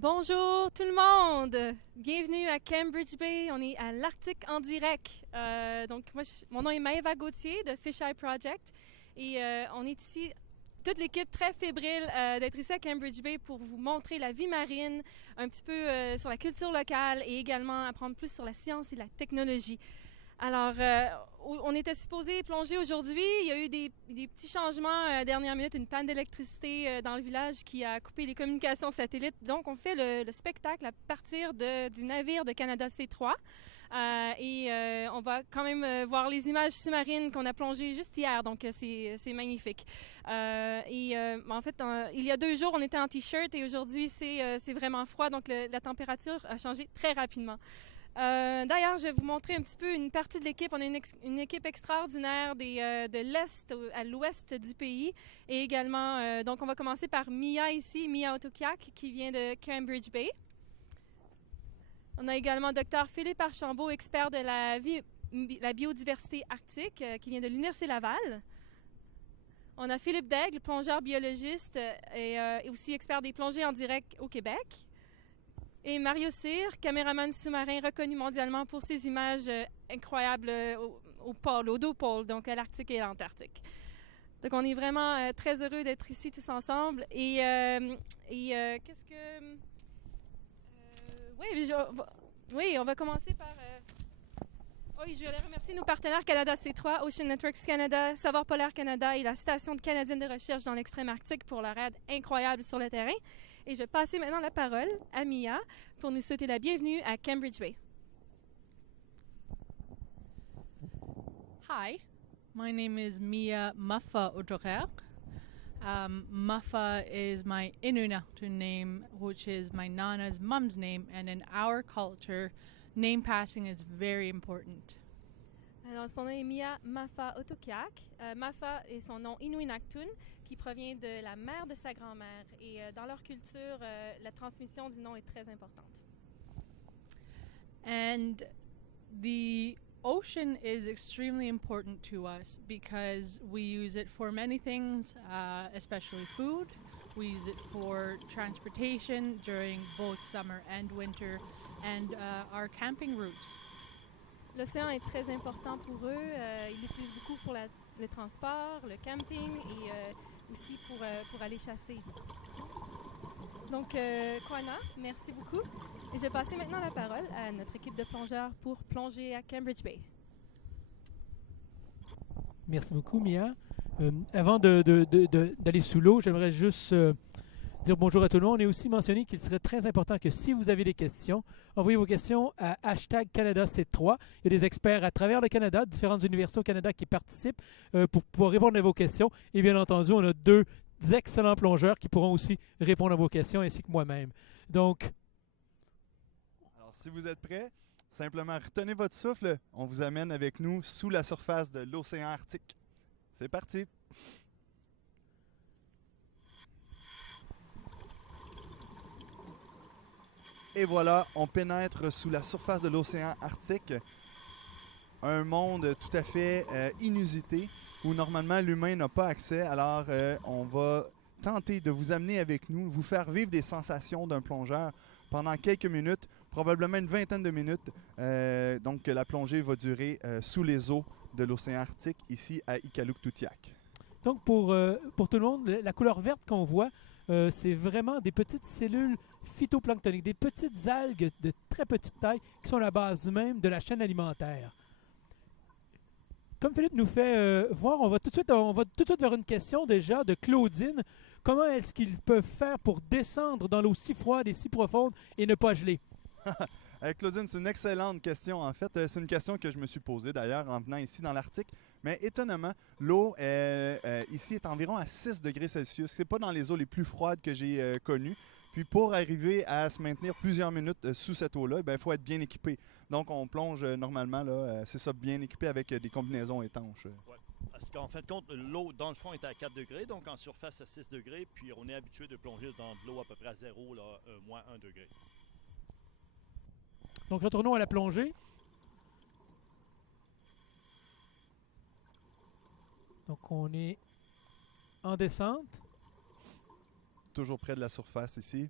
Bonjour tout le monde! Bienvenue à Cambridge Bay. On est à l'Arctique en direct. Mon nom est Maëva Gauthier de Fish Eye Project et on est ici, toute l'équipe très fébrile d'être ici à Cambridge Bay pour vous montrer la vie marine, un petit peu sur la culture locale et également apprendre plus sur la science et la technologie. Alors, on était supposé plonger aujourd'hui. Il y a eu des petits changements dernière minute, une panne d'électricité dans le village qui a coupé les communications satellites. Donc, on fait le spectacle à partir du navire de Canada C3. On va quand même voir les images sous-marines qu'on a plongées juste hier. Donc, c'est magnifique. En fait, il y a 2 jours, on était en T-shirt et aujourd'hui, c'est vraiment froid. Donc, la température a changé très rapidement. D'ailleurs, je vais vous montrer un petit peu une partie de l'équipe. On a une équipe extraordinaire de l'Est à l'Ouest du pays. Et également, donc on va commencer par Mia ici, Mia Otokiak, qui vient de Cambridge Bay. On a également Dr Philippe Archambault, expert de la biodiversité arctique, qui vient de l'Université Laval. On a Philippe Daigle, plongeur biologiste et aussi expert des plongées en direct au Québec. Et Mario Cyr, caméraman sous-marin reconnu mondialement pour ses images incroyables au pôle, au deux pôles, donc à l'Arctique et à l'Antarctique. Donc on est vraiment très heureux d'être ici tous ensemble. Qu'est-ce que... oui, on va commencer par... Oui, je voulais remercier nos partenaires Canada C3, Ocean Networks Canada, Savoir Polaire Canada et la Station canadienne de recherche dans l'extrême arctique pour leur aide incroyable sur le terrain. Et je vais passer maintenant la parole à Mia pour nous souhaiter la bienvenue à Cambridge Bay. Hi, my name is Mia Muffa Otoker. Muffa is my Inunnaqtun name, which is my Nana's mum's name, and in our culture, name passing is very important. Alors, son nom est Mia Maffa Otokiak. Maffa est son nom Inuinnaqtun, qui provient de la mère de sa grand-mère. Et dans leur culture, la transmission du nom est très importante. And the ocean is extremely important to us because we use it for many things, especially food. We use it for transportation during both summer and winter, and our camping routes. L'océan est très important pour eux. Ils l'utilisent beaucoup pour le transport, le camping et aussi pour aller chasser. Donc, Kwana, merci beaucoup. Et je vais passer maintenant la parole à notre équipe de plongeurs pour plonger à Cambridge Bay. Merci beaucoup, Mia. Avant d'aller sous l'eau, j'aimerais juste dire bonjour à tout le monde et aussi mentionner qu'il serait très important que si vous avez des questions, envoyez vos questions à #CanadaC3. Il y a des experts à travers le Canada, différentes universités au Canada qui participent pour pouvoir répondre à vos questions. Et bien entendu, on a 2 excellents plongeurs qui pourront aussi répondre à vos questions, ainsi que moi-même. Donc, alors si vous êtes prêts, simplement retenez votre souffle. On vous amène avec nous sous la surface de l'océan Arctique. C'est parti! Et voilà, on pénètre sous la surface de l'océan Arctique. Un monde tout à fait inusité où normalement l'humain n'a pas accès. Alors on va tenter de vous amener avec nous, vous faire vivre des sensations d'un plongeur pendant quelques minutes, probablement une vingtaine de minutes. Donc la plongée va durer sous les eaux de l'océan Arctique, ici à Iqaluit-Tutiak. Donc pour tout le monde, la couleur verte qu'on voit, c'est vraiment des petites cellules phytoplanctoniques, des petites algues de très petite taille qui sont la base même de la chaîne alimentaire. Comme Philippe nous fait voir, on va tout de suite vers une question déjà de Claudine. Comment est-ce qu'ils peuvent faire pour descendre dans l'eau si froide et si profonde et ne pas geler? Claudine, c'est une excellente question. En fait, c'est une question que je me suis posée d'ailleurs en venant ici dans l'Arctique. Mais étonnamment, l'eau ici est environ à 6 degrés Celsius. C'est pas dans les eaux les plus froides que j'ai connues. Puis pour arriver à se maintenir plusieurs minutes sous cette eau-là, il faut être bien équipé. Donc on plonge normalement, c'est ça, bien équipé avec des combinaisons étanches. Ouais. Parce qu'en fin de compte, l'eau dans le fond est à 4 degrés, donc en surface à 6 degrés. Puis on est habitué de plonger dans de l'eau à peu près à 0, là, moins 1 degré. Donc retournons à la plongée. Donc on est en descente. Toujours près de la surface ici.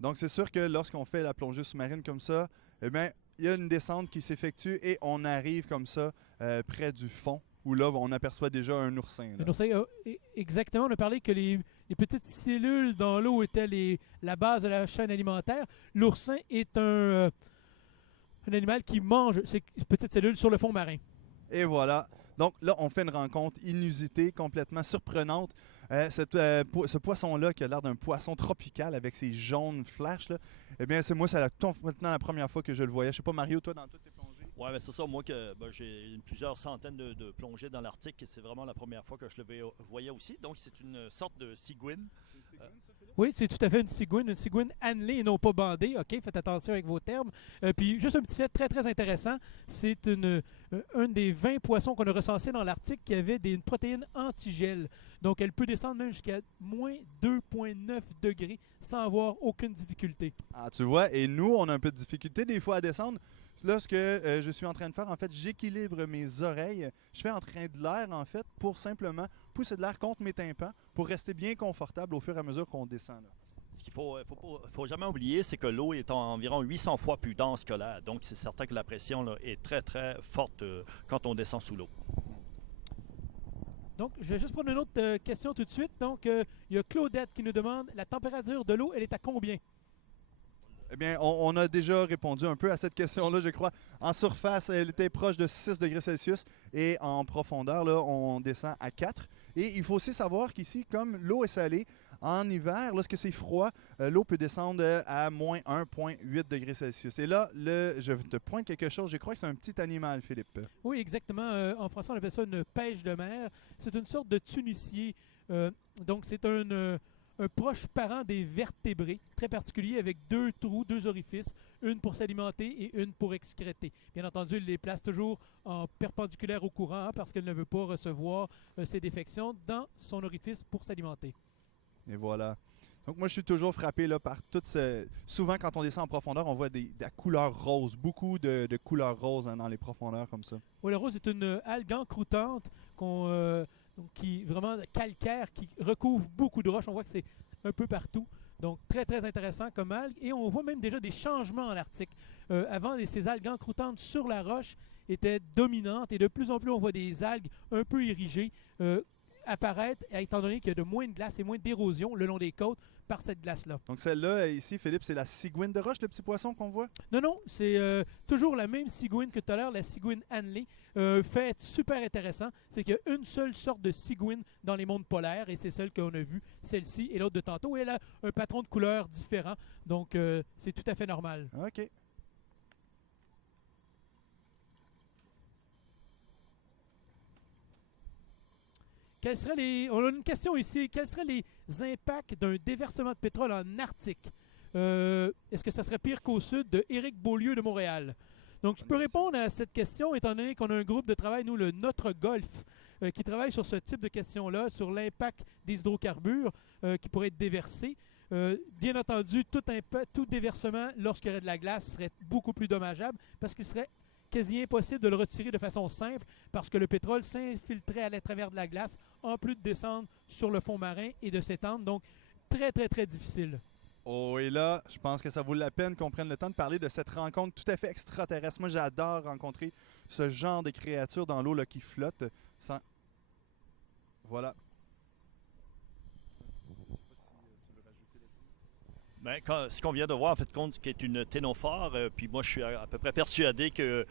Donc, c'est sûr que lorsqu'on fait la plongée sous-marine comme ça, eh bien, il y a une descente qui s'effectue et on arrive comme ça près du fond, où là, on aperçoit déjà un oursin. Là. Un oursin, exactement, on a parlé que les petites cellules dans l'eau étaient la base de la chaîne alimentaire. L'oursin est un animal qui mange ces petites cellules sur le fond marin. Et voilà. Donc là, on fait une rencontre inusitée, complètement surprenante. Ce poisson-là, qui a l'air d'un poisson tropical avec ses jaunes flashs, là, eh bien, c'est moi, c'est complètement la première fois que je le voyais. Je sais pas, Mario, toi, dans toutes tes plongées? Oui, mais c'est ça. Moi, j'ai plusieurs centaines de plongées dans l'Arctique et c'est vraiment la première fois que je le voyais aussi. Donc, c'est une sorte de ciguine. Oui, c'est tout à fait une ciguine annelée et non pas bandée. OK, faites attention avec vos termes. Puis juste un petit fait très, très intéressant. C'est un des 20 poissons qu'on a recensés dans l'Arctique qui avait une protéine antigel. Donc, elle peut descendre même jusqu'à moins 2,9 degrés sans avoir aucune difficulté. Ah, tu vois, et nous, on a un peu de difficulté des fois à descendre. Là, ce que je suis en train de faire, en fait, j'équilibre mes oreilles. Je fais entrer de l'air, en fait, pour simplement pousser de l'air contre mes tympans pour rester bien confortable au fur et à mesure qu'on descend. Là. Ce qu'il faut jamais oublier, c'est que l'eau est environ 800 fois plus dense que l'air. Donc, c'est certain que la pression là, est très, très forte quand on descend sous l'eau. Donc, je vais juste prendre une autre question tout de suite. Donc, il y a Claudette qui nous demande, la température de l'eau, elle est à combien? Eh bien, on a déjà répondu un peu à cette question-là, je crois. En surface, elle était proche de 6 degrés Celsius et en profondeur, là, on descend à 4. Et il faut aussi savoir qu'ici, comme l'eau est salée, en hiver, lorsque c'est froid, l'eau peut descendre à moins 1,8 degrés Celsius. Et là, je te pointe quelque chose, je crois que c'est un petit animal, Philippe. Oui, exactement. En français, on appelle ça une pêche de mer. C'est une sorte de tunicier. Donc, c'est un proche parent des vertébrés, très particulier, avec 2 trous, 2 orifices, une pour s'alimenter et une pour excréter. Bien entendu, il les place toujours en perpendiculaire au courant parce qu'elle ne veut pas recevoir ces défections dans son orifice pour s'alimenter. Et voilà. Donc moi, je suis toujours frappé là, par toutes ces... Souvent, quand on descend en profondeur, on voit de la couleur rose, beaucoup de couleurs roses dans les profondeurs comme ça. Oui, le rose est une algue encroûtante qui vraiment calcaire, qui recouvre beaucoup de roches. On voit que c'est un peu partout. Donc, très, très intéressant comme algue. Et on voit même déjà des changements en Arctique. Avant, ces algues encroûtantes sur la roche étaient dominantes et de plus en plus, on voit des algues un peu érigées apparaître, étant donné qu'il y a de moins de glace et moins d'érosion le long des côtes par cette glace-là. Donc celle-là, ici, Philippe, c'est la ciguine de roche, le petit poisson qu'on voit? Non, c'est toujours la même ciguine que tout à l'heure, la ciguine annelée. Fait super intéressant, c'est qu'il y a une seule sorte de ciguine dans les mondes polaires, et c'est celle qu'on a vue, celle-ci et l'autre de tantôt, et elle a un patron de couleur différent, donc c'est tout à fait normal. OK. On a une question ici. Quels seraient les impacts d'un déversement de pétrole en Arctique? Est-ce que ça serait pire qu'au sud? De Éric Beaulieu de Montréal. Donc, je peux répondre à cette question étant donné qu'on a un groupe de travail, nous, le Notre Golf, qui travaille sur ce type de questions-là, sur l'impact des hydrocarbures qui pourraient être déversés. Bien entendu, tout déversement, lorsqu'il y aurait de la glace, serait beaucoup plus dommageable parce qu'il serait quasi impossible de le retirer de façon simple parce que le pétrole s'infiltrait à travers de la glace en plus de descendre sur le fond marin et de s'étendre. Donc, très, très, très difficile. Oh, et là, je pense que ça vaut la peine qu'on prenne le temps de parler de cette rencontre tout à fait extraterrestre. Moi, j'adore rencontrer ce genre de créatures dans l'eau là, qui flottent. Voilà. Ben, ce qu'on vient de voir, en fait, compte, qui est une ténophore, puis moi, je suis à peu près persuadé qu'il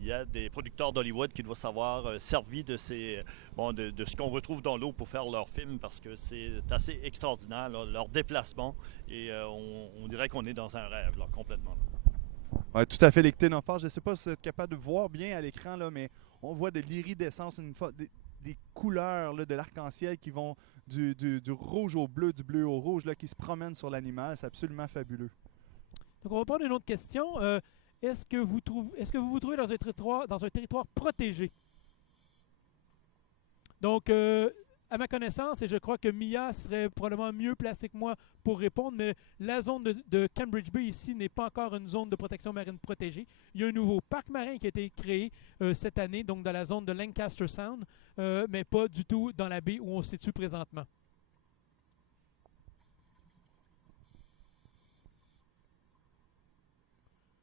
y a des producteurs d'Hollywood qui doivent s'avoir servi de de ce qu'on retrouve dans l'eau pour faire leur film, parce que c'est assez extraordinaire, là, leur déplacement, et on dirait qu'on est dans un rêve, là, complètement. Oui, tout à fait, les cténophores. Je ne sais pas si vous êtes capable de voir bien à l'écran, là, mais on voit de l'iridescence, des couleurs là, de l'arc-en-ciel qui vont du rouge au bleu, du bleu au rouge, là, qui se promènent sur l'animal. C'est absolument fabuleux. Donc, on va prendre une autre question. Est-ce que vous vous trouvez dans un territoire protégé? Donc, à ma connaissance, et je crois que Mia serait probablement mieux placée que moi pour répondre, mais la zone de Cambridge Bay ici n'est pas encore une zone de protection marine protégée. Il y a un nouveau parc marin qui a été créé cette année, donc dans la zone de Lancaster Sound, mais pas du tout dans la baie où on se situe présentement.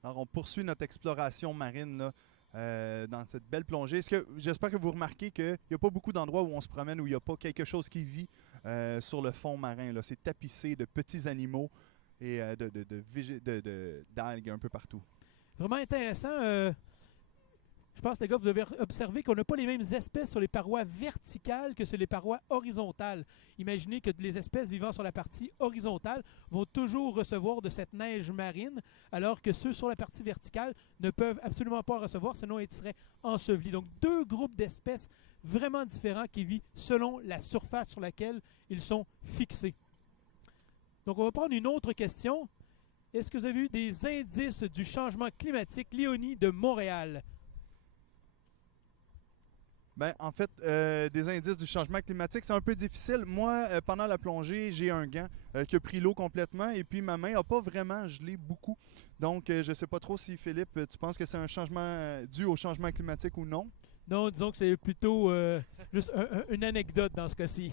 Alors, on poursuit notre exploration marine là, dans cette belle plongée. J'espère que vous remarquez qu'il n'y a pas beaucoup d'endroits où on se promène où il n'y a pas quelque chose qui vit sur le fond marin. Là. C'est tapissé de petits animaux et d'algues un peu partout. Vraiment intéressant. Je pense, les gars, vous avez observé qu'on n'a pas les mêmes espèces sur les parois verticales que sur les parois horizontales. Imaginez que les espèces vivant sur la partie horizontale vont toujours recevoir de cette neige marine, alors que ceux sur la partie verticale ne peuvent absolument pas en recevoir, sinon ils seraient ensevelis. Donc, deux groupes d'espèces vraiment différents qui vivent selon la surface sur laquelle ils sont fixés. Donc, on va prendre une autre question. Est-ce que vous avez eu des indices du changement climatique, Léonie de Montréal? Ben, en fait, des indices du changement climatique, c'est un peu difficile. Moi, pendant la plongée, j'ai un gant qui a pris l'eau complètement et puis ma main n'a pas vraiment gelé beaucoup. Donc, je ne sais pas trop si, Philippe, tu penses que c'est un changement dû au changement climatique ou non? Non, disons que c'est plutôt juste une anecdote dans ce cas-ci.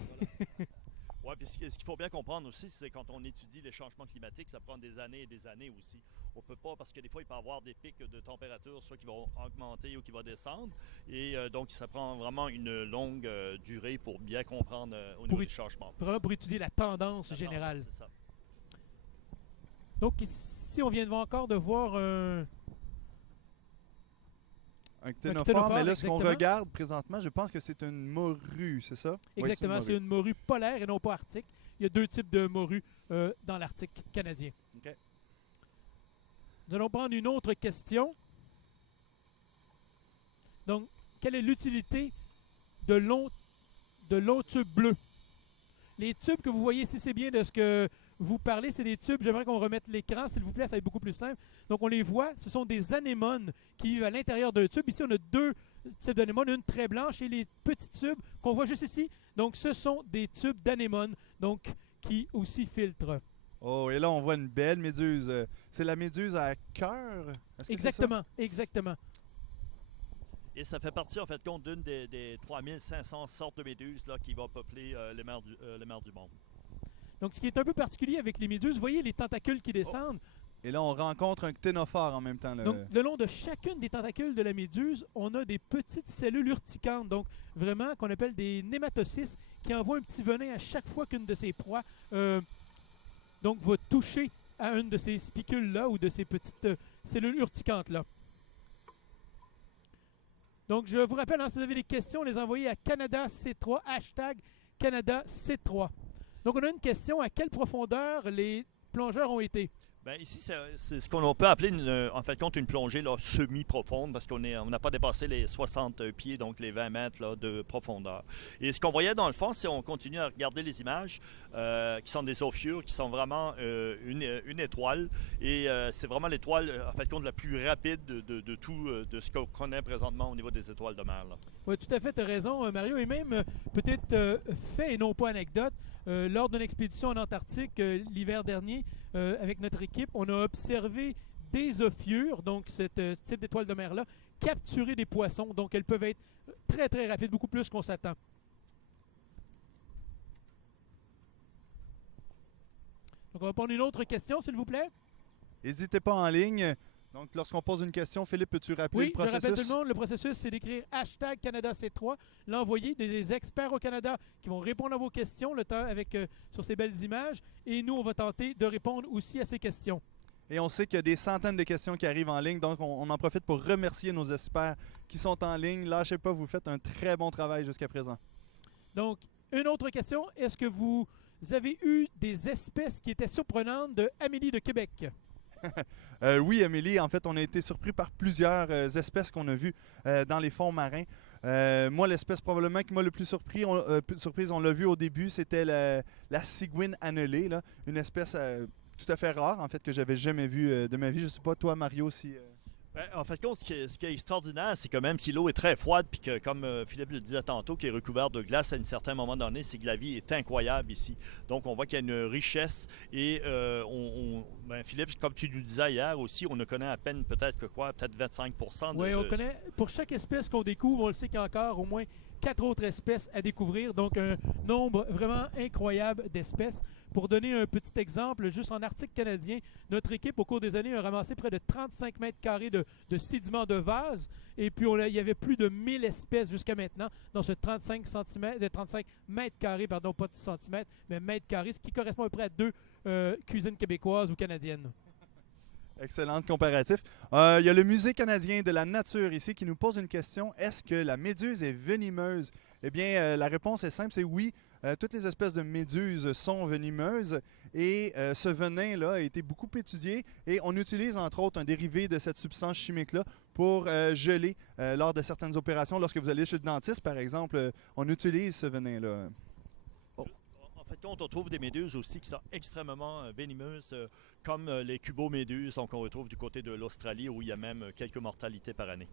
Oui, puis ce qu'il faut bien comprendre aussi, c'est quand on étudie les changements climatiques, ça prend des années et des années aussi. On peut pas, parce que des fois, il peut y avoir des pics de température, soit qui vont augmenter ou qui vont descendre. Et donc, ça prend vraiment une longue durée pour bien comprendre au niveau des changements. Vraiment pour étudier la tendance générale. C'est ça. Donc, ici, on vient encore de voir un cténophore, mais là, ce qu'on regarde présentement, je pense que c'est une morue, c'est ça? Exactement, oui, c'est une morue polaire et non pas arctique. Il y a deux types de morues dans l'Arctique canadien. Okay. Nous allons prendre une autre question. Donc, quelle est l'utilité de longs tubes bleus? Les tubes que vous voyez ici, c'est bien de ce que vous parlez, c'est des tubes. J'aimerais qu'on remette l'écran, s'il vous plaît, ça va être beaucoup plus simple. Donc, on les voit, ce sont des anémones qui vivent à l'intérieur d'un tube. Ici, on a deux types d'anémones, une très blanche et les petits tubes qu'on voit juste ici. Donc, ce sont des tubes d'anémones, donc qui aussi filtrent. Oh, et là, on voit une belle méduse. C'est la méduse à cœur? Exactement, exactement. Et ça fait partie, en fait, compte d'une des 3500 sortes de méduses là, qui vont peupler les mers du monde. Donc, ce qui est un peu particulier avec les méduses, vous voyez les tentacules qui descendent. Et là, on rencontre un cténophore en même temps. Là. Donc, le long de chacune des tentacules de la méduse, on a des petites cellules urticantes, donc vraiment qu'on appelle des nématocystes, qui envoient un petit venin à chaque fois qu'une de ses proies donc va toucher à une de ces spicules-là ou de ces petites cellules urticantes-là. Donc, je vous rappelle, si vous avez des questions, les envoyez à CanadaC3, hashtag CanadaC3. Donc, on a une question, à quelle profondeur les plongeurs ont été? Bien, ici, c'est ce qu'on peut appeler, en fait, compte une plongée là, semi-profonde, parce qu'on n'a pas dépassé les 60 pieds, donc les 20 mètres là, de profondeur. Et ce qu'on voyait dans le fond, si on continue à regarder les images, qui sont des ophiures, qui sont vraiment une étoile, et c'est vraiment l'étoile, en fait, compte la plus rapide de tout, de ce qu'on connaît présentement au niveau des étoiles de mer. Là. Oui, tout à fait, tu as raison, Mario, et même, peut-être fait et non pas anecdote, lors d'une expédition en Antarctique l'hiver dernier, avec notre équipe, on a observé des ophiures, donc ce type d'étoile de mer-là, capturer des poissons. Donc, elles peuvent être très, très rapides, beaucoup plus qu'on s'attend. Donc, on va prendre une autre question, s'il vous plaît. N'hésitez pas en ligne. Donc, lorsqu'on pose une question, Philippe, peux-tu rappeler le processus? Oui, je rappelle tout le monde, le processus, c'est d'écrire hashtag CanadaC3, l'envoyer des experts au Canada qui vont répondre à vos questions le temps sur ces belles images. Et nous, on va tenter de répondre aussi à ces questions. Et on sait qu'il y a des centaines de questions qui arrivent en ligne, donc on en profite pour remercier nos experts qui sont en ligne. Lâchez pas, vous faites un très bon travail jusqu'à présent. Donc, une autre question. Est-ce que vous avez eu des espèces qui étaient surprenantes de Amélie de Québec? Oui, Amélie, en fait, on a été surpris par plusieurs espèces qu'on a vues dans les fonds marins. Moi, l'espèce probablement qui m'a le plus surprise, on l'a vu au début, c'était la ciguine annelée, là, une espèce tout à fait rare, en fait, que j'avais jamais vue de ma vie. Je sais pas, toi, Mario, si... Ben, en fait, ce qui est extraordinaire, c'est que même si l'eau est très froide, puis que, comme Philippe le disait tantôt, qui est recouvert de glace à un certain moment donné, c'est que la vie est incroyable ici. Donc, on voit qu'il y a une richesse et Philippe, comme tu nous disais hier aussi, on ne connaît à peine peut-être 25 %. Oui, on connaît, pour chaque espèce qu'on découvre, on le sait qu'il y a encore au moins 4 autres espèces à découvrir. Donc, un nombre vraiment incroyable d'espèces. Pour donner un petit exemple, juste en Arctique canadien, notre équipe, au cours des années, a ramassé près de 35 mètres carrés de sédiments de vase. Et puis, il y avait plus de 1000 espèces jusqu'à maintenant dans ce 35 mètres carrés, pardon, pas de centimètres, mais mètres carrés, ce qui correspond à peu près à 2 cuisines québécoises ou canadiennes. Excellente comparatif. Il y a le Musée canadien de la nature ici qui nous pose une question. Est-ce que la méduse est venimeuse? Eh bien, la réponse est simple, c'est oui. Toutes les espèces de méduses sont venimeuses et ce venin-là a été beaucoup étudié et on utilise entre autres un dérivé de cette substance chimique-là pour geler lors de certaines opérations. Lorsque vous allez chez le dentiste, par exemple, on utilise ce venin-là. En fait, on retrouve des méduses aussi qui sont extrêmement venimeuses, comme les cuboméduses, donc on retrouve du côté de l'Australie où il y a même quelques mortalités par année.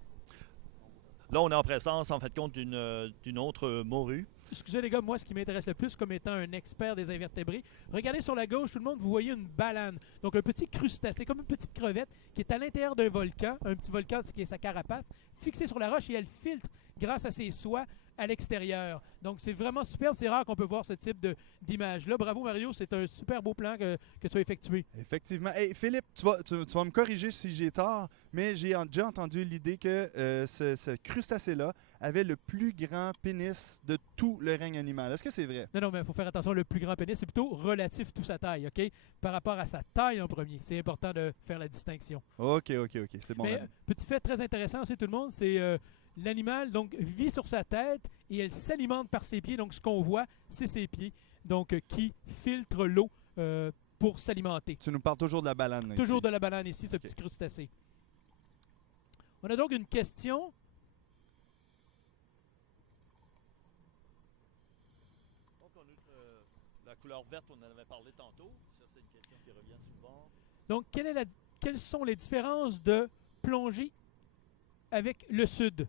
Là, on est en présence, en fait, compte d'une autre morue. Excusez les gars, moi ce qui m'intéresse le plus comme étant un expert des invertébrés, regardez sur la gauche, tout le monde, vous voyez une balane. Donc un petit crustacé, comme une petite crevette qui est à l'intérieur d'un volcan, un petit volcan qui est sa carapace, fixée sur la roche et elle filtre grâce à ses soies à l'extérieur. Donc c'est vraiment superbe, c'est rare qu'on peut voir ce type d'image-là. Bravo Mario, c'est un super beau plan que tu as effectué. Effectivement. Hey, Philippe, tu vas me corriger si j'ai tort, mais j'ai déjà entendu l'idée que ce crustacé-là avait le plus grand pénis de tout le règne animal. Est-ce que c'est vrai? Non, mais il faut faire attention, le plus grand pénis, c'est plutôt relatif tout sa taille, OK? Par rapport à sa taille en premier. C'est important de faire la distinction. OK. C'est bon. Mais petit fait très intéressant aussi, tout le monde, c'est l'animal donc vit sur sa tête et elle s'alimente par ses pieds. Donc ce qu'on voit, c'est ses pieds donc qui filtrent l'eau pour s'alimenter. Tu nous parles toujours de la balane. Là, Toujours ici. de la banane ici, ce petit crustacé. On a donc une question. Donc, la couleur verte, on en avait parlé tantôt. Ça, c'est une question qui revient souvent. Donc, quelles sont les différences de plongée avec le sud?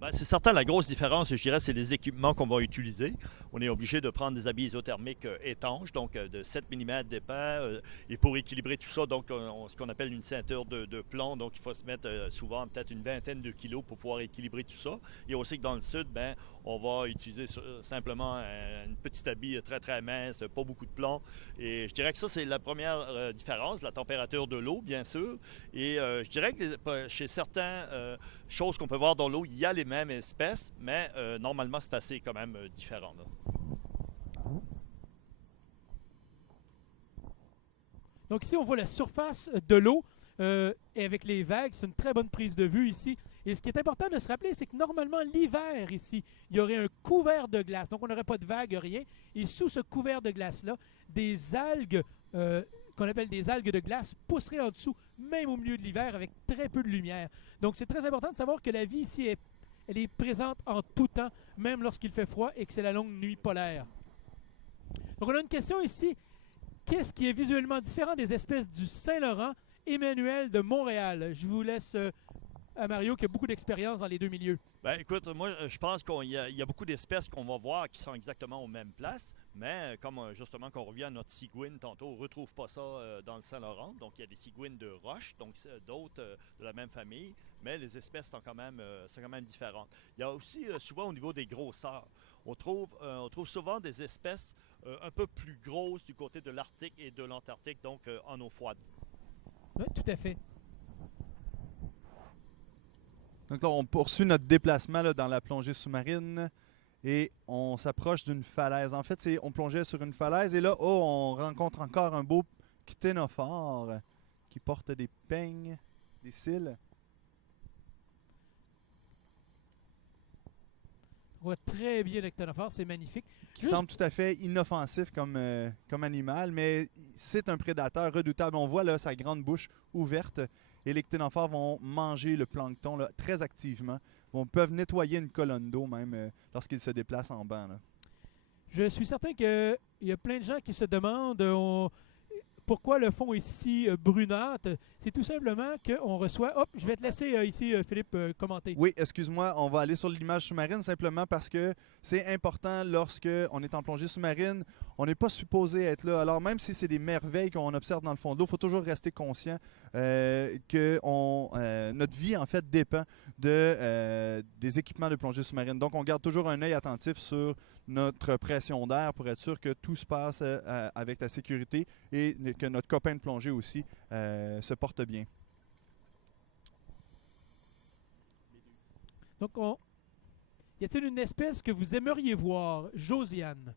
Ben, c'est certain, la grosse différence, je dirais, c'est les équipements qu'on va utiliser. On est obligé de prendre des habits isothermiques étanches, donc de 7 mm d'épais. Et pour équilibrer tout ça, donc, ce qu'on appelle une ceinture de plomb. Donc, il faut se mettre souvent peut-être une vingtaine de kilos pour pouvoir équilibrer tout ça. Et aussi que dans le sud, ben, on va utiliser simplement une petite habit très, très mince, pas beaucoup de plomb. Et je dirais que ça, c'est la première différence, la température de l'eau, bien sûr. Et je dirais que chez certaines choses qu'on peut voir dans l'eau, il y a les mêmes espèces, mais normalement, c'est assez quand même différent. Là. Donc ici, on voit la surface de l'eau et avec les vagues. C'est une très bonne prise de vue ici. Et ce qui est important de se rappeler, c'est que normalement, l'hiver ici, il y aurait un couvert de glace. Donc on n'aurait pas de vagues, rien. Et sous ce couvert de glace-là, des algues qu'on appelle des algues de glace pousseraient en dessous, même au milieu de l'hiver, avec très peu de lumière. Donc c'est très important de savoir que la vie ici elle est présente en tout temps, même lorsqu'il fait froid et que c'est la longue nuit polaire. Donc on a une question ici. Qu'est-ce qui est visuellement différent des espèces du Saint-Laurent, Emmanuel de Montréal? Je vous laisse à Mario qui a beaucoup d'expérience dans les deux milieux. Ben, écoute, moi, je pense qu'il y a beaucoup d'espèces qu'on va voir qui sont exactement aux mêmes places, mais comme justement qu'on revient à notre cigouine tantôt, on ne retrouve pas ça dans le Saint-Laurent. Donc, il y a des cigouines de roche, donc d'autres de la même famille, mais les espèces sont quand même différentes. Il y a aussi souvent au niveau des grosseurs, on trouve souvent des espèces un peu plus grosses du côté de l'Arctique et de l'Antarctique, donc en eau froide. Oui, tout à fait. Donc là, on poursuit notre déplacement là, dans la plongée sous-marine et on s'approche d'une falaise. En fait, on plongeait sur une falaise et là, on rencontre encore un beau cténophore qui porte des peignes, des cils. On voit très bien le cténophore, c'est magnifique. Qui semble tout à fait inoffensif comme animal, mais c'est un prédateur redoutable. On voit là sa grande bouche ouverte et les cténophores vont manger le plancton là, très activement. Ils peuvent nettoyer une colonne d'eau même lorsqu'ils se déplacent en banc. Là. Je suis certain qu'il y a plein de gens qui se demandent pourquoi le fond est si brunâtre. C'est tout simplement qu'on reçoit... Hop, je vais te laisser ici, Philippe, commenter. Oui, excuse-moi, on va aller sur l'image sous-marine simplement parce que c'est important lorsque on est en plongée sous-marine. On n'est pas supposé être là. Alors même si c'est des merveilles qu'on observe dans le fond de l'eau, il faut toujours rester conscient que notre vie en fait dépend des équipements de plongée sous-marine. Donc on garde toujours un œil attentif sur notre pression d'air pour être sûr que tout se passe avec la sécurité et que notre copain de plongée aussi se porte bien. Donc, y a-t-il une espèce que vous aimeriez voir, Josiane?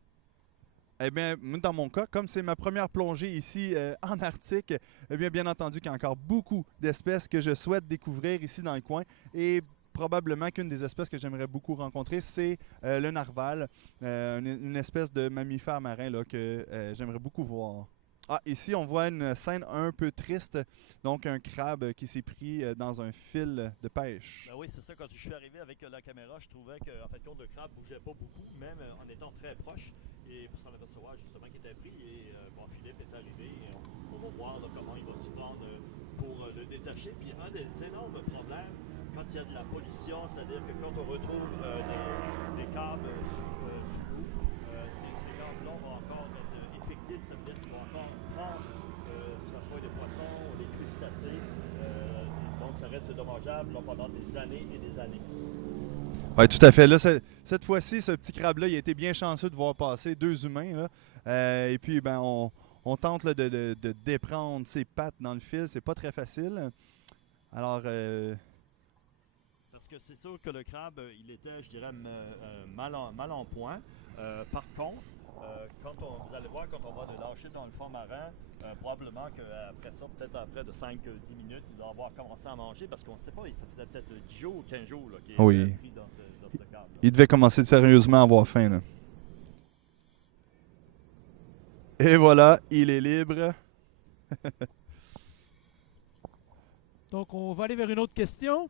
Eh bien, dans mon cas, comme c'est ma première plongée ici en Arctique, eh bien entendu qu'il y a encore beaucoup d'espèces que je souhaite découvrir ici dans le coin. Et probablement qu'une des espèces que j'aimerais beaucoup rencontrer, c'est le narval, une espèce de mammifère marin là, que j'aimerais beaucoup voir. Ah, ici, on voit une scène un peu triste, donc un crabe qui s'est pris dans un fil de pêche. Ben oui, c'est ça. Quand je suis arrivé avec la caméra, je trouvais qu'en fait, le crabe ne bougeait pas beaucoup, même en étant très proche. Et pour s'en apercevoir justement qu'il était pris, et bon, Philippe est arrivé et on va voir là, comment il va s'y prendre pour le détacher. Puis un des énormes problèmes, quand il y a de la pollution, c'est-à-dire que quand on retrouve des câbles sous l'eau, ces câbles-là vont encore être effectifs, ça veut dire qu'ils vont encore prendre, que ce soit des poissons ou des crustacés. Donc ça reste dommageable là, pendant des années et des années. Oui, tout à fait. Là, cette fois-ci, ce petit crabe-là, il a été bien chanceux de voir passer 2 humains. Là. Et puis, ben, on tente là, de déprendre ses pattes dans le fil. C'est pas très facile. Alors... Parce que c'est sûr que le crabe, il était, je dirais, mal en point. Par contre, vous allez voir, quand on va le lâcher dans le fond marin, probablement qu'après ça, peut-être après de 5-10 minutes, il doit avoir commencé à manger parce qu'on ne sait pas, ça faisait peut-être 10 jours ou 15 jours qu'il était pris dans ce câble. Il devait commencer sérieusement à avoir faim. Là. Et voilà, il est libre. Donc, on va aller vers une autre question.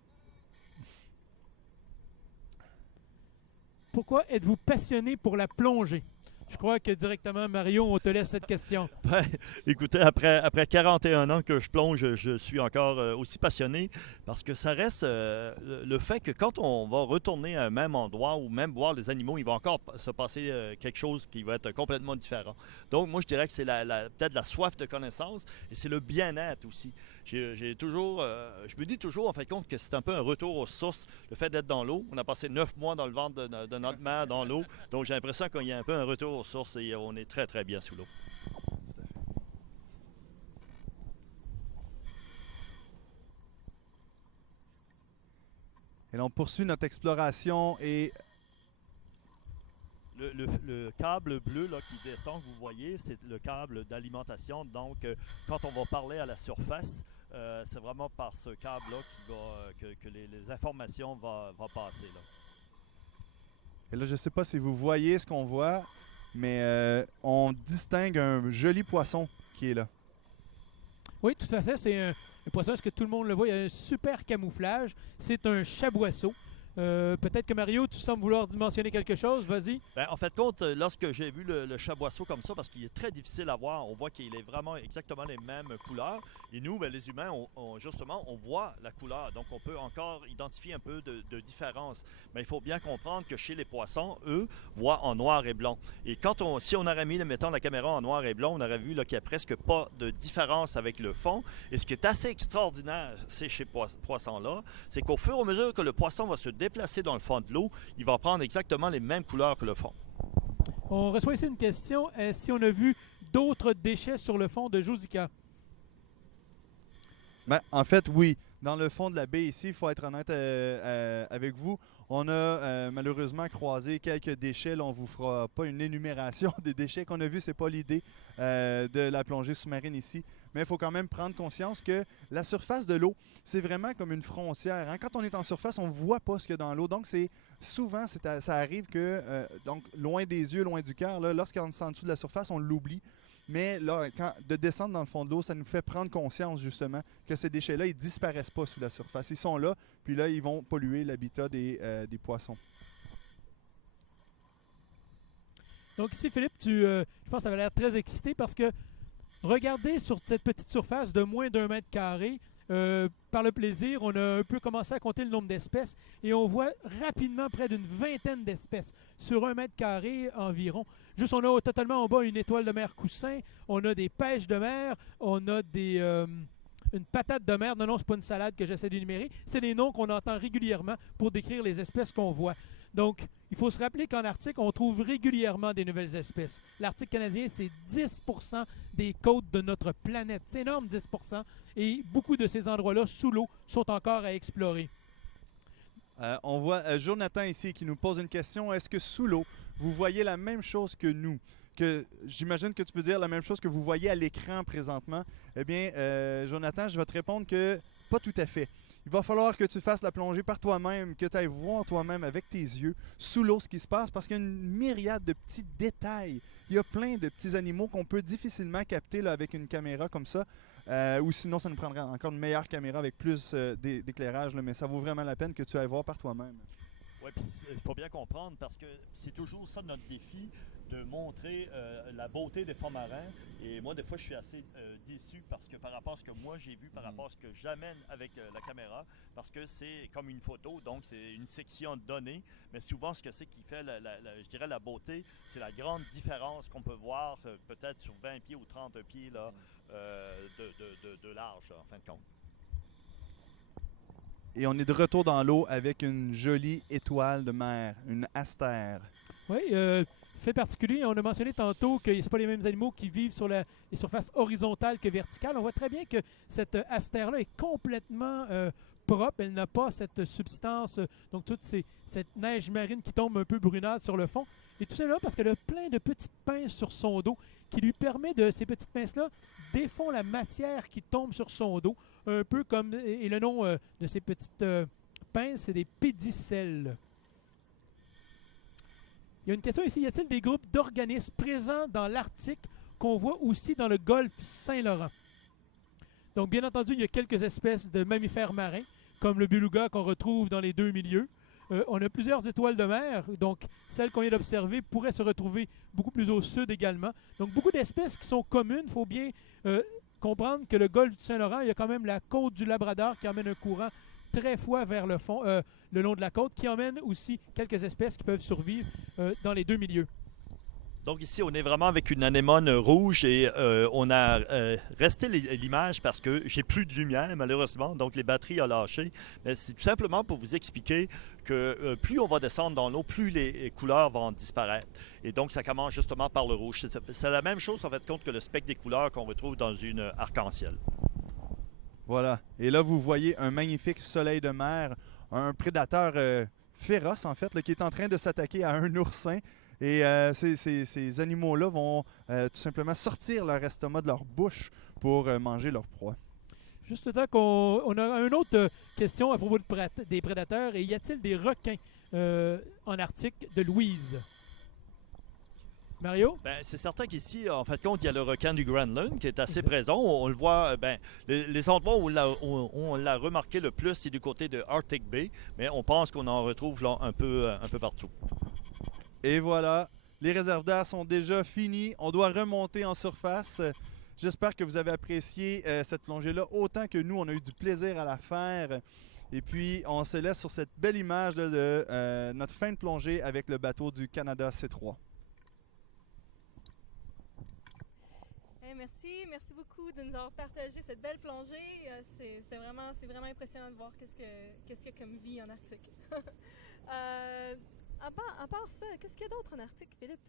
Pourquoi êtes-vous passionné pour la plongée? Je crois que directement, Mario, on te laisse cette question. Ben, écoutez, après 41 ans que je plonge, je suis encore aussi passionné parce que ça reste le fait que quand on va retourner à un même endroit ou même voir les animaux, il va encore se passer quelque chose qui va être complètement différent. Donc, moi, je dirais que c'est peut-être la soif de connaissance et c'est le bien-être aussi. J'ai toujours, je me dis toujours en fait compte que c'est un peu un retour aux sources, le fait d'être dans l'eau. On a passé 9 mois dans le ventre de notre mère dans l'eau, donc j'ai l'impression qu'il y a un peu un retour aux sources et on est très très bien sous l'eau. Et là, on poursuit notre exploration et... Le câble bleu là, qui descend, que vous voyez, c'est le câble d'alimentation. Donc, quand on va parler à la surface, c'est vraiment par ce câble-là que les informations vont passer. Là. Et là, je ne sais pas si vous voyez ce qu'on voit, mais on distingue un joli poisson qui est là. Oui, tout à fait. C'est un poisson, est-ce que tout le monde le voit? Il y a un super camouflage. C'est un chaboisseau. Peut-être que Mario, tu sembles vouloir mentionner quelque chose. Vas-y. Ben, en fait, compte, lorsque j'ai vu le chaboisseau comme ça, parce qu'il est très difficile à voir, on voit qu'il est vraiment exactement les mêmes couleurs. Et nous, ben, les humains, justement, on voit la couleur. Donc, on peut encore identifier un peu de différence. Mais il faut bien comprendre que chez les poissons, eux, voient en noir et blanc. Et si on aurait mis, mettons, la caméra en noir et blanc, on aurait vu qu'il n'y a presque pas de différence avec le fond. Et ce qui est assez extraordinaire, c'est chez poissons-là, c'est qu'au fur et à mesure que le poisson va se déplacer dans le fond de l'eau, il va prendre exactement les mêmes couleurs que le fond. On reçoit ici une question. Si on a vu d'autres déchets sur le fond de Josica? Ben, en fait, oui. Dans le fond de la baie ici, il faut être honnête avec vous. On a malheureusement croisé quelques déchets. Là, on ne vous fera pas une énumération des déchets qu'on a vus. Ce n'est pas l'idée de la plongée sous-marine ici. Mais il faut quand même prendre conscience que la surface de l'eau, c'est vraiment comme une frontière. Hein? Quand on est en surface, on ne voit pas ce qu'il y a dans l'eau. Donc, souvent, ça arrive que, donc, loin des yeux, loin du cœur, lorsqu'on est en dessous de la surface, on l'oublie. Mais là, de descendre dans le fond de l'eau, ça nous fait prendre conscience justement que ces déchets-là, ils ne disparaissent pas sous la surface. Ils sont là, puis là, ils vont polluer l'habitat des poissons. Donc ici, Philippe, je pense que tu avais l'air très excité parce que regardez sur cette petite surface de moins d'1 mètre carré, par le plaisir, on a un peu commencé à compter le nombre d'espèces et on voit rapidement près d'une vingtaine d'espèces sur 1 mètre carré environ. Juste, on a totalement en bas une étoile de mer coussin, on a des pêches de mer, on a une patate de mer. Non, c'est pas une salade que j'essaie d'énumérer. C'est des noms qu'on entend régulièrement pour décrire les espèces qu'on voit. Donc, il faut se rappeler qu'en Arctique, on trouve régulièrement des nouvelles espèces. L'Arctique canadien, c'est 10% des côtes de notre planète. C'est énorme, 10%. Et beaucoup de ces endroits-là, sous l'eau, sont encore à explorer. On voit Jonathan ici qui nous pose une question. Est-ce que sous l'eau, vous voyez la même chose que nous? J'imagine que tu veux dire la même chose que vous voyez à l'écran présentement. Eh bien, Jonathan, je vais te répondre que pas tout à fait. Il va falloir que tu fasses la plongée par toi-même, que tu ailles voir toi-même avec tes yeux sous l'eau ce qui se passe parce qu'il y a une myriade de petits détails. Il y a plein de petits animaux qu'on peut difficilement capter là, avec une caméra comme ça. Ou sinon, ça nous prendrait encore une meilleure caméra avec plus d'éclairage, mais ça vaut vraiment la peine que tu ailles voir par toi-même. Oui, puis il faut bien comprendre parce que c'est toujours ça notre défi de montrer la beauté des fonds marins. Et moi, des fois, je suis assez déçu parce que par rapport à ce que moi j'ai vu, par rapport à ce que j'amène avec la caméra, parce que c'est comme une photo, donc c'est une section de données. Mais souvent, ce que c'est qui fait, je dirais, la beauté, c'est la grande différence qu'on peut voir peut-être sur 20 pieds ou 30 pieds là, de large, là, en fin de compte. Et on est de retour dans l'eau avec une jolie étoile de mer, une astère. Oui, fait particulier, on a mentionné tantôt que ce n'est pas les mêmes animaux qui vivent sur les surfaces horizontales que verticales. On voit très bien que cette astère-là est complètement propre. Elle n'a pas cette substance, donc toute cette neige marine qui tombe un peu brunâtre sur le fond. Et tout simplement parce qu'elle a plein de petites pinces sur son dos qui lui permet de, ces petites pinces-là, défont la matière qui tombe sur son dos. Un peu comme, et le nom de ces petites pinces, c'est des pédicelles. Il y a une question ici, y a-t-il des groupes d'organismes présents dans l'Arctique qu'on voit aussi dans le golfe Saint-Laurent? Donc, bien entendu, il y a quelques espèces de mammifères marins, comme le beluga qu'on retrouve dans les deux milieux. On a plusieurs étoiles de mer, donc celles qu'on vient d'observer pourraient se retrouver beaucoup plus au sud également. Donc, beaucoup d'espèces qui sont communes. Il faut bien comprendre que le golfe du Saint-Laurent, il y a quand même la côte du Labrador qui emmène un courant très froid vers le fond, le long de la côte, qui emmène aussi quelques espèces qui peuvent survivre dans les deux milieux. Donc ici, on est vraiment avec une anémone rouge et on a resté l'image parce que j'ai plus de lumière malheureusement, donc les batteries ont lâché. Mais c'est tout simplement pour vous expliquer que plus on va descendre dans l'eau, plus les couleurs vont disparaître. Et donc ça commence justement par le rouge. C'est la même chose en fait compte que le spectre des couleurs qu'on retrouve dans une arc-en-ciel. Voilà. Et là, vous voyez un magnifique soleil de mer, un prédateur féroce en fait, là, qui est en train de s'attaquer à un oursin. Et ces animaux-là vont tout simplement sortir leur estomac de leur bouche pour manger leur proie. Juste le temps qu'on a une autre question à propos des prédateurs. Et y a-t-il des requins en Arctique de Louise? Mario? Ben, c'est certain qu'ici, en fait, compte, il y a le requin du Groenland qui est assez présent. On le voit, les endroits où on l'a remarqué le plus, c'est du côté de Arctic Bay, mais on pense qu'on en retrouve là, un peu partout. Et voilà, les réserves d'air sont déjà finies. On doit remonter en surface. J'espère que vous avez apprécié cette plongée-là autant que nous. On a eu du plaisir à la faire. Et puis, on se laisse sur cette belle image de notre fin de plongée avec le bateau du Canada C3. Merci beaucoup de nous avoir partagé cette belle plongée. C'est vraiment impressionnant de voir qu'est-ce qu'il y a comme vie en Arctique. À part ça, qu'est-ce qu'il y a d'autre en Arctique, Philippe?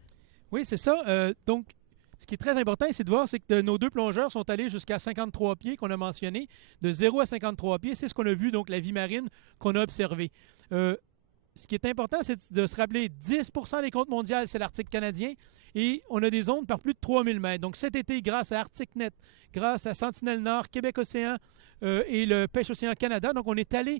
Oui, c'est ça. Donc, ce qui est très important ici de voir, c'est que nos deux plongeurs sont allés jusqu'à 53 pieds qu'on a mentionné, de 0 à 53 pieds. C'est ce qu'on a vu, donc la vie marine qu'on a observée. Ce qui est important, c'est de se rappeler 10% des côtes mondiales, c'est l'Arctique canadien. Et on a des zones par plus de 3000 mètres. Donc cet été, grâce à ArcticNet, grâce à Sentinelle Nord, Québec Océan et le Pêche Océan Canada, donc on est allé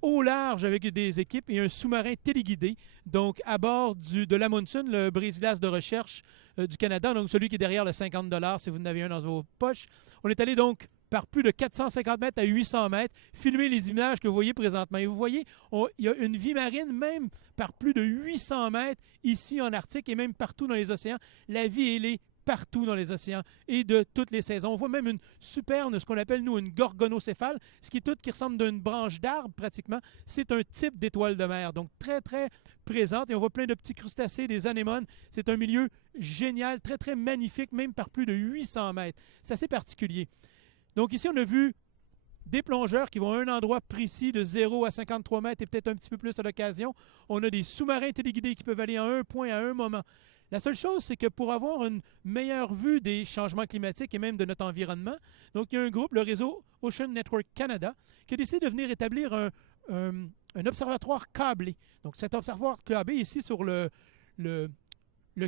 au large avec des équipes et un sous-marin téléguidé, donc à bord de l'Amundsen, le brésilas de recherche du Canada, donc celui qui est derrière le 50$ si vous en avez un dans vos poches. On est allé donc par plus de 450 mètres à 800 mètres, filmer les images que vous voyez présentement. Et vous voyez, il y a une vie marine même par plus de 800 mètres ici en Arctique et même partout dans les océans. La vie, elle est partout dans les océans et de toutes les saisons. On voit même une superne, ce qu'on appelle, nous, une gorgonocéphale, ce qui est tout qui ressemble d'une branche d'arbre, pratiquement. C'est un type d'étoile de mer, donc très, très présente. Et on voit plein de petits crustacés, des anémones. C'est un milieu génial, très, très magnifique, même par plus de 800 mètres. C'est assez particulier. Donc ici, on a vu des plongeurs qui vont à un endroit précis de 0 à 53 mètres et peut-être un petit peu plus à l'occasion. On a des sous-marins téléguidés qui peuvent aller à un point à un moment. La seule chose, c'est que pour avoir une meilleure vue des changements climatiques et même de notre environnement, donc il y a un groupe, le réseau Ocean Network Canada, qui a décidé de venir établir un observatoire câblé. Donc cet observatoire câblé ici sur le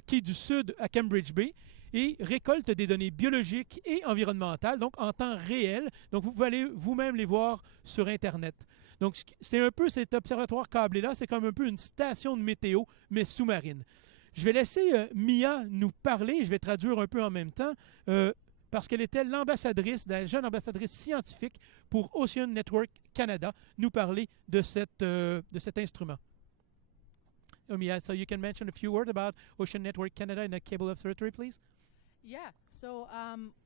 quai du Sud à Cambridge Bay et récolte des données biologiques et environnementales, donc en temps réel. Donc vous pouvez aller vous-même les voir sur Internet. Donc c'est un peu cet observatoire câblé-là, c'est comme un peu une station de météo, mais sous-marine. Je vais laisser Mia nous parler, je vais traduire un peu en même temps, parce qu'elle était l'ambassadrice, la jeune ambassadrice scientifique pour Ocean Network Canada, nous parler de cet instrument. Mia, so you can mention a few words about Ocean Network Canada and the Cable Observatory, please? Yeah, so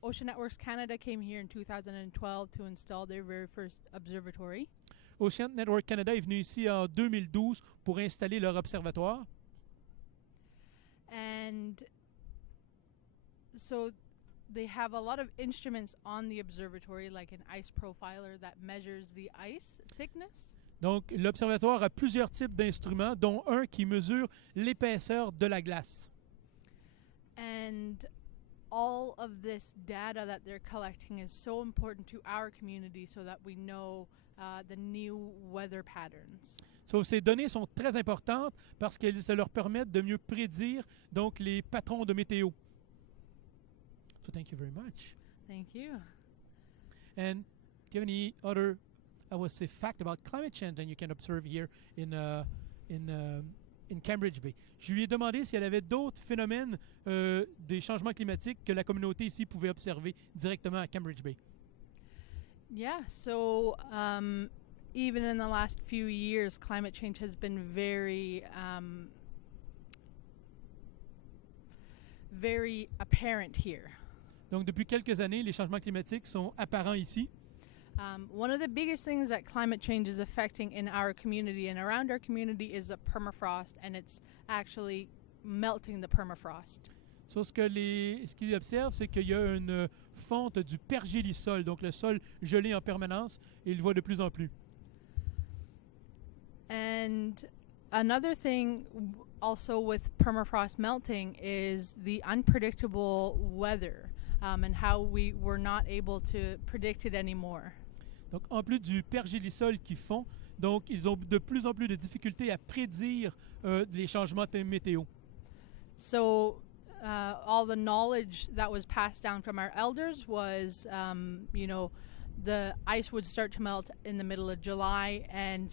Ocean Networks Canada came here in 2012 to install their very first observatory. Ocean Network Canada est venu ici en 2012 pour installer leur observatoire. And so they have a lot of instruments on the observatory, like an ice profiler that measures the ice thickness. Donc, l'observatoire a plusieurs types d'instruments, dont un qui mesure l'épaisseur de la glace. And all of this data that they're collecting is so important to our community so that we know the new weather patterns. So, ces données sont très importantes parce qu'elles ça leur permettent de mieux prédire donc les patrons de météo. So, thank you very much. Thank you. And do you have any other, I would say, fact about climate change that you can observe here in Cambridge Bay? Je lui ai demandé si elle avait d'autres phénomènes des changements climatiques que la communauté ici pouvait observer directement à Cambridge Bay. Yeah, so even in the last few years, climate change has been very apparent here. Donc, depuis quelques années, les changements climatiques sont apparents ici. One of the biggest things that climate change is affecting in our community and around our community is a permafrost, and it's actually melting the permafrost. So, ce qu'ils observent, c'est qu'il y a une fonte du pergélisol, donc le sol gelé en permanence, et ils le voient de plus en plus. And another thing also with permafrost melting is the unpredictable weather and how we were not able to predict it anymore. Donc, en plus du pergélisol qui fond, donc ils ont de plus en plus de difficultés à prédire les changements de météo. So all the knowledge that was passed down from our elders was, the ice would start to melt in the middle of July and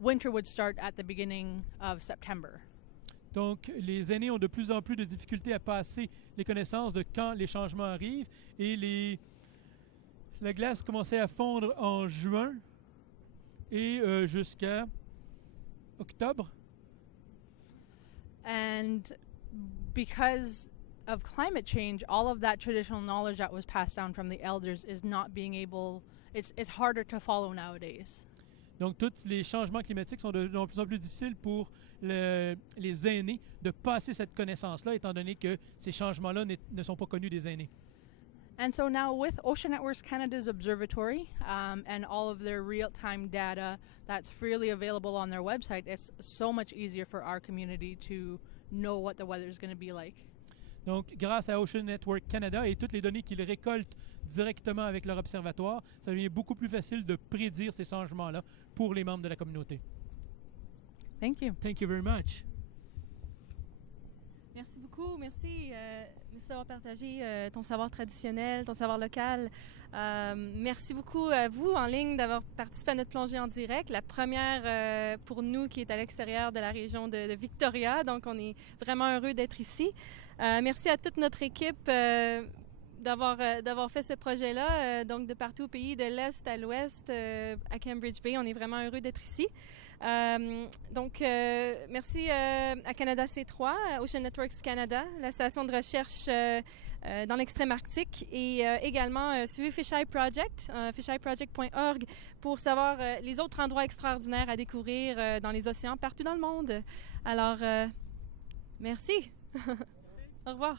winter would start at the beginning of September. Donc, les aînés ont de plus en plus de difficultés à passer les connaissances de quand les changements arrivent et la glace commençait à fondre en juin et jusqu'à octobre. And because of climate change, all of that traditional knowledge that was passed down from the elders is not being able, it's harder to follow nowadays. Donc, tous les changements climatiques sont de plus en plus difficiles pour les aînés de passer cette connaissance-là, étant donné que ces changements-là ne sont pas connus des aînés. And so now with Ocean Networks Canada's observatory and all of their real-time data that's freely available on their website, it's so much easier for our community to know what the weather is going to be like. Donc, grâce à Ocean Network Canada et toutes les données qu'ils récoltent directement avec leur observatoire, ça devient beaucoup plus facile de prédire ces changements-là pour les membres de la communauté. Thank you. Thank you very much. Merci beaucoup. Merci d'avoir partagé ton savoir traditionnel, ton savoir local. Merci beaucoup à vous en ligne d'avoir participé à notre plongée en direct. La première pour nous qui est à l'extérieur de la région de Victoria. Donc, on est vraiment heureux d'être ici. Merci à toute notre équipe d'avoir fait ce projet-là. Donc, de partout au pays, de l'Est à l'Ouest, à Cambridge Bay. On est vraiment heureux d'être ici. Merci à Canada C3, Ocean Networks Canada, la station de recherche dans l'extrême arctique et également suivez Fisheye Project, fisheyproject.org pour savoir les autres endroits extraordinaires à découvrir dans les océans partout dans le monde. Alors, merci. Au revoir.